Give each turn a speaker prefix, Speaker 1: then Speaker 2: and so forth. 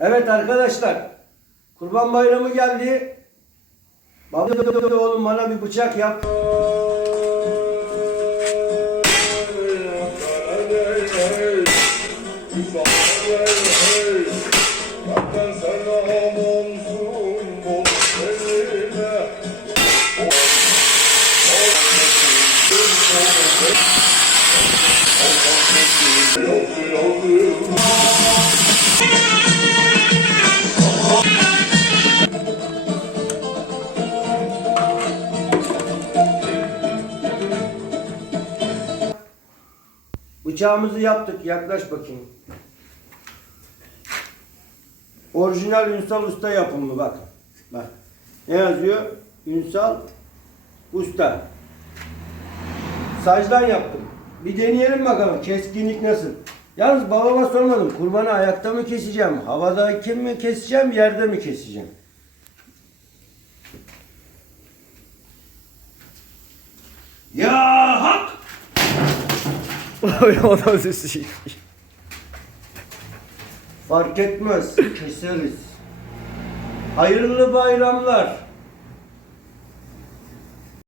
Speaker 1: Evet arkadaşlar. Kurban bayramı geldi. Baba oğlum bana bir bıçak yap. Bıçağımızı yaptık. Yaklaş bakayım. Orijinal Ünsal Usta yapımı bak. Bak. Ne yazıyor? Ünsal Usta. Sacdan yaptım. Bir deneyelim bakalım keskinlik nasıl. Yalnız babama sormadım. Kurbanı ayakta mı keseceğim? Havada kim mi keseceğim? Yerde mi keseceğim? Ya!
Speaker 2: O.
Speaker 1: Fark etmez. Keseriz. Hayırlı bayramlar.